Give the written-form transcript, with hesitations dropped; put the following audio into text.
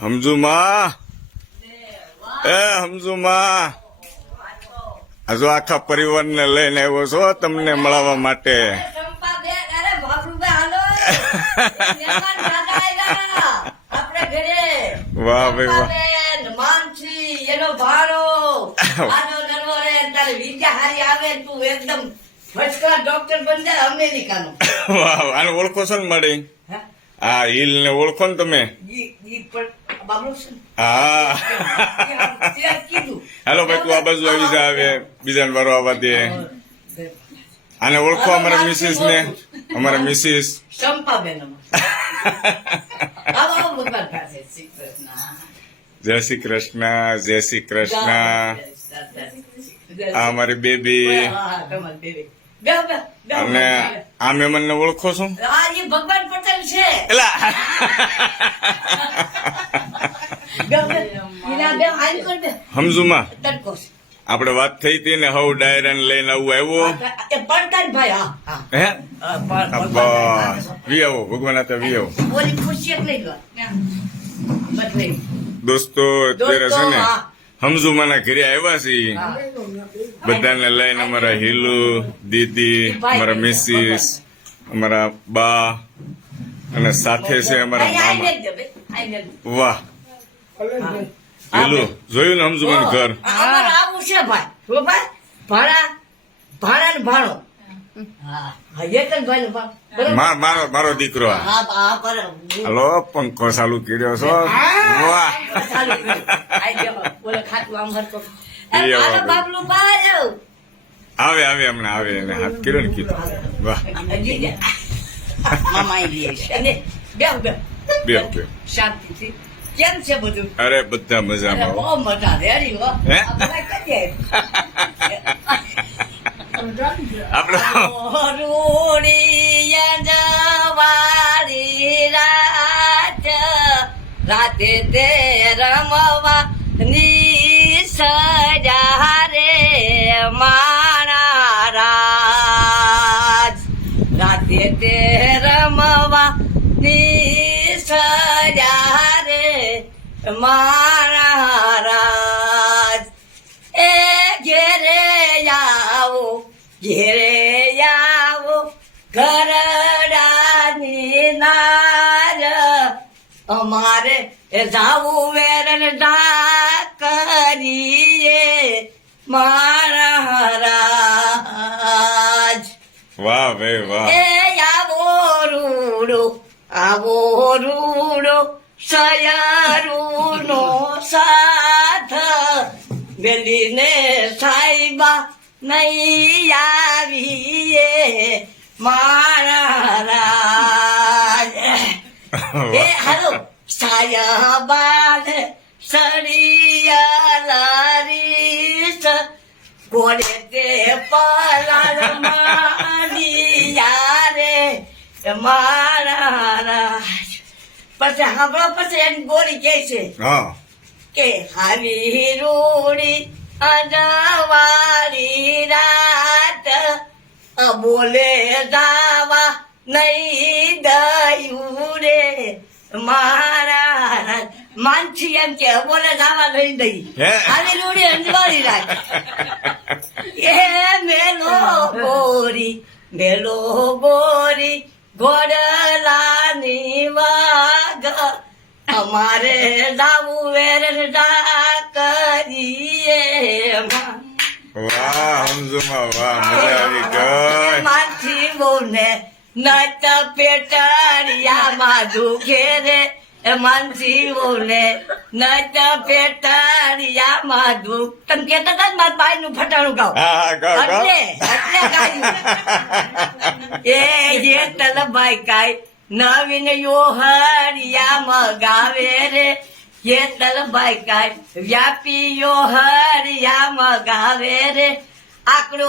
સમજુમાં સમજુમાં હજુ આખા પરિવારને લઈને આવ્યો છો તમને મળવા માટે. વાહ ભાઈ વાહ. એનો ભારો વિદ્યા હારી આવે તું એકદમ ફર્સ્ટ ક્લાસ ડોક્ટર બન જાય અમેરિકાનો. વાહ આને ઓળખો છો ને મારી? હા હિલ ને ઓળખો ને તમે? હા હાલો ભાઈ તું આ બાજુ આવી જા. હવે બીજાને વારો આવવા દે. આને ઓળખો અમારા મિસિસ ને? અમારા મિસિસ ચંપાબેન. જય શ્રી કૃષ્ણ. જય શ્રી કૃષ્ણ. આ અમારી બેબી. અને આ મહેમાન ને ઓળખો છો? ભગવાન પટેલ છે. સમજુમાં આપડે વાત થઈ હતી ને હવ ડાયરા ને લઈને આવું આવ્યો હે વી આવો ભગવાન હતા વી આવો. દોસ્તો અત્યારે છે ને સમજુમાના ઘરે આવ્યા છીએ બધાને લઈને. અમારા હિલુ દીદી, અમારા મિસિસ, અમારા બા અને સાથે છે અમારા મામા. વાહ હિલુ જોયું ને સમજુમાનું ઘર? આવું છે ભાઈ ભાડા ભાડા ને ભાડો. મારો દીકરો. હલો પંખો ચાલુ કર્યો છો? વાહ આવે આવે હમણાં આવે એને હાથ કર્યો ને કીધું. વાહ બે શાંતિથી કેમ છે બધું? અરે બધા મજામાં. બહુ મજા રેડી હો. રાતે તે રમવા ની સજા રે મારા રાજ. રાતે તે રમવા ની સજા રે મારા રાજ. એ ઘેરે આવો ઘરડાની નાર. અમારે જાવું વેરણ ઢાકરીએ મારા રાજ. વાહ ભાઈ વાહ. એ આવો રૂડો સયારૂનો સાથ વેલીને સાહેબા નહીં આવીએ મારા રાજ. એ હાલો સાયાબાન સળિયાલારીસ ગોળે તે પલાળ માડિયા રે મારા રાજ. પછી સાંભળો પછી એની ગોળી કે છે કે હાવી રૂડી અજવાળી રાત બોલે દાવા નહીં દયું રે મારા. માનસી એમ કે બોલે દાવા નહીં દઈ આવી રૂડી અજવાળી રાત. એ મેલો ગોરી ઘોડલાની વાગ. અમારે જાવું વેરણ ઢાકરીએ. વાહ સમજુમાં વાહ મજા આવી ગઈ. માછી બોને નટ પેટાળિયામાં દુખે રે. માનસી બોને નટ પેટાળિયામાં દુખ. તમે કેતા હતા ને મારા બાઈ નું ફટાણું ગાવ એટલે ગાયું. એ જેટલ ભાઈ કાય નવીન યોહરિયા મગાવે રે. જેટલ ભાઈ કાય વ્યાપી યોહરિયા મગાવે રે. આકડો